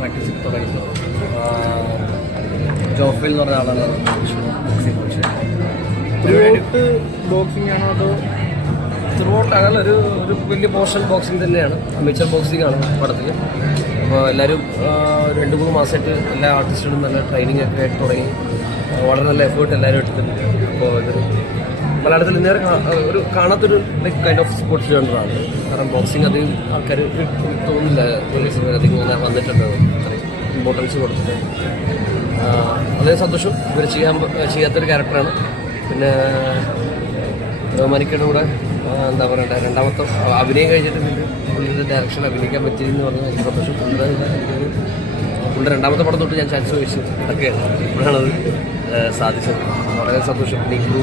Practice തുടങ്ങിയിട്ടുള്ളത് Jophil എന്ന് പറഞ്ഞ ആളാണ് ബോക്സിംഗ് കോച്ച് ബോക്സിംഗ് ആണോ അതോ ത്രൂട്ട് അങ്ങനെ ഒരു ഒരു വലിയ പോർഷൻ ബോക്സിംഗ് തന്നെയാണ്. അമിച്ചർ ബോക്സിംഗ് ആണ് പടത്തിൽ അപ്പോൾ എല്ലാവരും രണ്ട് മൂന്ന് മാസമായിട്ട് എല്ലാ ആർട്ടിസ്റ്റുകളും നല്ല ട്രെയിനിങ് ഒക്കെ ആയിട്ട് തുടങ്ങി. വളരെ നല്ല എഫേർട്ട് എല്ലാവരും എടുത്തിട്ടുണ്ട്. അപ്പോൾ ഇതൊരു മലയാളത്തിൽ ഇന്നേറെ ഒരു കാണാത്തൊരു ലൈക്ക് കൈൻഡ് ഓഫ് സ്പോർട്സ് ജേണറാണ് കാരണം ബോക്സിംഗ് അധികം ആൾക്കാർ തോന്നില്ല പോലീസ് അധികം ഇങ്ങനെ വന്നിട്ടുണ്ട്. ഇമ്പോർട്ടൻസ് കൊടുത്തിട്ട്. അതേ സന്തോഷം. ഇവർ ചെയ്യാൻ ചെയ്യാത്തൊരു ക്യാരക്ടറാണ് പിന്നെ റഹ്മാനിക്കയുടെ കൂടെ എന്താ പറയണ്ട രണ്ടാമത്തെ അഭിനയം കഴിഞ്ഞിട്ട് പുള്ളിയുടെ ഡയറക്ഷൻ അഭിനയിക്കാൻ പറ്റിയെന്ന് പറഞ്ഞാൽ എനിക്ക് സന്തോഷം. പുള്ളിയുടെ എനിക്കൊരു പുള്ളിയുടെ രണ്ടാമത്തെ പടം തൊട്ട് ഞാൻ ചാൻസ് ചോദിച്ചു. അതൊക്കെ ഇപ്പോഴാണത് സാധിച്ചത്. വളരെ സന്തോഷം. നിങ്ങളു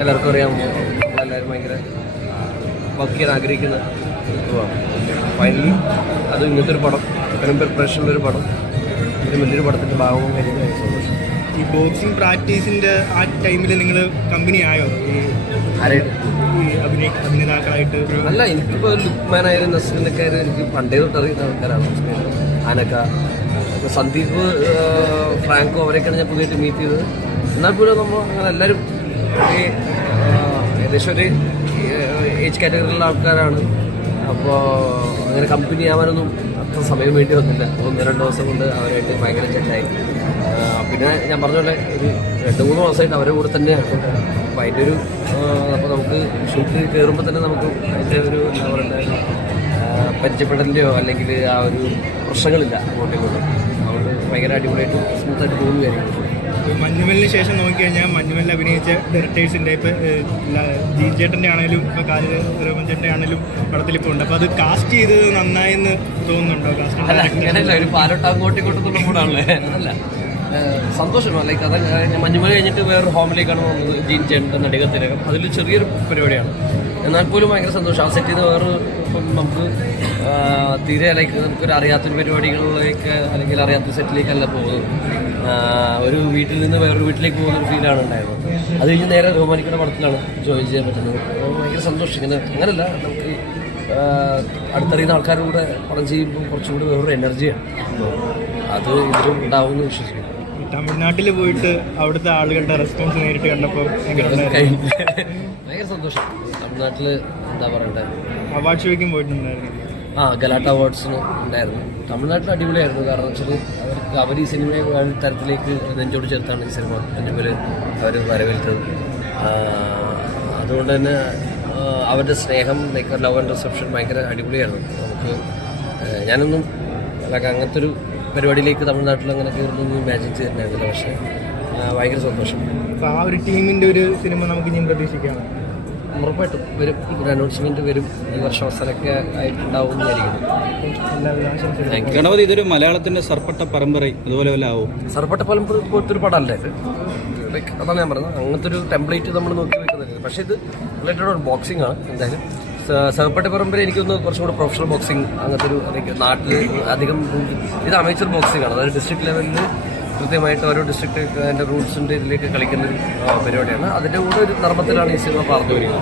എല്ലാവർക്കും അറിയാം. എല്ലാവരും ഭയങ്കര വർക്ക് ചെയ്യാൻ ആഗ്രഹിക്കുന്ന ഫൈനലി അത് ഇങ്ങനത്തെ ഒരു പടം. ഇത്രയും പ്രിപ്പറേഷനിലൊരു പടം. ഇത്രയും വലിയൊരു പടത്തിന്റെ ഭാഗവും കഴിഞ്ഞത് സന്തോഷം. ഈ ബോക്സിംഗ് പ്രാക്ടീസിന്റെ ആ ടൈമിൽ നിങ്ങൾ കമ്പനി ആയോ? ഈ ഈ അഭിനേതാക്കളായിട്ട്? അല്ല എനിക്കിപ്പോൾ ലുക്ക് മാനായാലും നസ്രിനൊക്കെ ആയാലും എനിക്ക് പണ്ടേ തൊട്ട് അറിയുന്ന ആൾക്കാരാണ്. അനക്ക ഇപ്പൊ സന്ദീപ് ഫ്രാങ്കോ അവരെയൊക്കെയാണ് ഞാൻ പുതിയതായിട്ട് മീറ്റ് ചെയ്തത്. എന്നാൽ പോലും നമ്മൾ അങ്ങനെ എല്ലാവരും ഏകദേശം ഒരു ഏജ് കാറ്റഗറിയിലുള്ള ആൾക്കാരാണ്. അപ്പോൾ അങ്ങനെ കമ്പനി ആവാനൊന്നും അത്ര സമയം വേണ്ടി വന്നില്ല. ഒന്ന് രണ്ട് ദിവസം കൊണ്ട് അവരായിട്ട് ഭയങ്കര ചെറ്റായി പിന്നെ ഞാൻ പറഞ്ഞ പോലെ ഒരു രണ്ട് മൂന്ന് മാസമായിട്ട് അവരുടെ കൂടെ തന്നെയാണ്. അപ്പോൾ അതിന്റെ ഒരു അപ്പോൾ നമുക്ക് ഷൂട്ട് കയറുമ്പോൾ തന്നെ നമുക്ക് അതിന്റെ ഒരു എന്താ പറയുക പരിചയപ്പെടലിന്റെയോ അല്ലെങ്കിൽ ആ ഒരു പ്രശ്നങ്ങളില്ല അങ്ങോട്ടും ഇങ്ങോട്ടും. അതുകൊണ്ട് ഭയങ്കര അടിപൊളിയായിട്ട് സ്മൂത്തായിട്ട് പോകുന്ന കാര്യങ്ങൾ. മഞ്ഞുമലിന് ശേഷം നോക്കിക്കഴിഞ്ഞാൽ മഞ്ഞുമലിൽ അഭിനയിച്ച ഡയറക്ടേഴ്സിന്റെ ഇപ്പം ജീൻചേട്ടന്റെ ആണെങ്കിലും ഇപ്പോൾ കാലിൽ രോമൻചേട്ടന്റെ ആണെങ്കിലും പടത്തിൽ ഇപ്പോൾ ഉണ്ട്. അപ്പോൾ അത് കാസ്റ്റ് ചെയ്തത് നന്നായെന്ന് തോന്നുന്നുണ്ടോ? കാസ്റ്റ് അങ്ങനെയല്ല ഒരു പാലോട്ട് അങ്ങോട്ടും ഇങ്ങോട്ടും കൂടാണല്ലേ അതല്ല. സന്തോഷമാണ്. ലൈക്ക് അത് മഞ്ഞുമല കഴിഞ്ഞിട്ട് വേറൊരു ഹോമിലേക്കാണ് പോകുന്നത്. ജീൻ ചേട്ടൻ നടികത്തിനകം അതിൽ ചെറിയൊരു പരിപാടിയാണ്. എന്നാൽ പോലും ഭയങ്കര സന്തോഷം. ആ സെറ്റിൽ നിന്ന് വേറെ ഇപ്പം നമുക്ക് തീരെ ലൈക്ക് നമുക്കൊരു അറിയാത്തൊരു പരിപാടികളിലേക്ക് അല്ലെങ്കിൽ അറിയാത്ത സെറ്റിലേക്കല്ല പോകുന്നത്. ഒരു വീട്ടിൽ നിന്ന് വേറൊരു വീട്ടിലേക്ക് പോകുന്ന ഒരു ഫീലാണ് ഉണ്ടായിരുന്നത്. അത് കഴിഞ്ഞ് നേരെ ബഹുമാനിക്കുന്ന പടത്തിലാണ് ജോയിൻ ചെയ്യാൻ പറ്റുന്നത്. ഭയങ്കര സന്തോഷം. ഇങ്ങനെ അങ്ങനല്ല. നമുക്ക് അടുത്തറിയുന്ന ആൾക്കാരുടെ കൂടെ പടം ചെയ്യുമ്പോൾ കുറച്ചും കൂടി വേറൊരു എനർജിയാണ് അത് ഇതിലും ഉണ്ടാവുമെന്ന് വിശ്വസിക്കുന്നു. തമിഴ്നാട്ടിൽ പോയിട്ട് അവിടുത്തെ ആളുകളുടെ റെസ്പോൺസ് നേരിട്ട് കണ്ടപ്പോൾ ഭയങ്കര സന്തോഷം. തമിഴ്നാട്ടിൽ എന്താ പറയണ്ടേ? അവാർഡ് ഷോയ്ക്കും പോയിട്ടുണ്ടായിരുന്നു. ആ ഗലാട്ട അവാർഡ്സിന് ഉണ്ടായിരുന്നു. തമിഴ്നാട്ടിൽ അടിപൊളിയായിരുന്നു. കാരണം വെച്ചാൽ അവർക്ക് അവർ ഈ സിനിമയെ തരത്തിലേക്ക് നെഞ്ചോട് ചേർത്താണ് ഈ സിനിമ പേര് അവർ വരവേൽക്കുന്നത് അതുകൊണ്ട് തന്നെ അവരുടെ സ്നേഹം ലൈക്ക് ലവ് ആൻഡ് റിസപ്ഷൻ ഭയങ്കര അടിപൊളിയായിരുന്നു. നമുക്ക് ഞാനൊന്നും അങ്ങനത്തെ ഒരു പരിപാടിയിലേക്ക് തമിഴ്നാട്ടിൽ അങ്ങനെ കയറുന്നൊന്നും ഇമാജിൻ ചെയ്തിട്ടുണ്ടായിരുന്നില്ല. പക്ഷേ ഭയങ്കര സന്തോഷം. ആ ഒരു ടീമിന്റെ ഒരു സിനിമ നമുക്ക് ഇനിയും പ്രതീക്ഷിക്കാം. ഉറപ്പായിട്ടും വരും. ഒരു അനൗൺസ്മെന്റ് വരും. ഈ വർഷം അവസാനമൊക്കെ ആയിട്ടുണ്ടാവും ഗണപതി ഇതൊരു മലയാളത്തിന്റെ സർപ്പട്ട പരമ്പര അതുപോലെ വല്ല ആവും? സർപ്പട്ട പരമ്പര പോലത്തെ ഒരു പടമല്ലേ ഇത്? ലൈക്ക് അതാണ് ഞാൻ പറഞ്ഞത്. അങ്ങനത്തെ ഒരു ടെംപ്ലേറ്റ് നമ്മൾ നോക്കി വെക്കുന്നില്ല പക്ഷേ ഇത് റിലേറ്റഡ് ഒരു ബോക്സിംഗ് ആണ്. എന്തായാലും സർപ്പട്ട പരമ്പര എനിക്കൊന്ന് കുറച്ചും കൂടെ പ്രൊഫഷണൽ ബോക്സിംഗ് അങ്ങനത്തെ ഒരു നാട്ടിൽ അധികം ഇത് അമേച്ചർ ബോക്സിംഗ് ആണ്. അതായത് ഡിസ്ട്രിക്ട് ലെവലിൽ കൃത്യമായിട്ട് ഓരോ ഡിസ്ട്രിക്ട് അതിന്റെ റൂൾസിന്റെ ഇതിലേക്ക് കളിക്കുന്ന പരിപാടിയാണ്. അതിന്റെ കൂടെ ഒരു നർമ്മത്തിലാണ് ഈ സിനിമ പറഞ്ഞു വരിക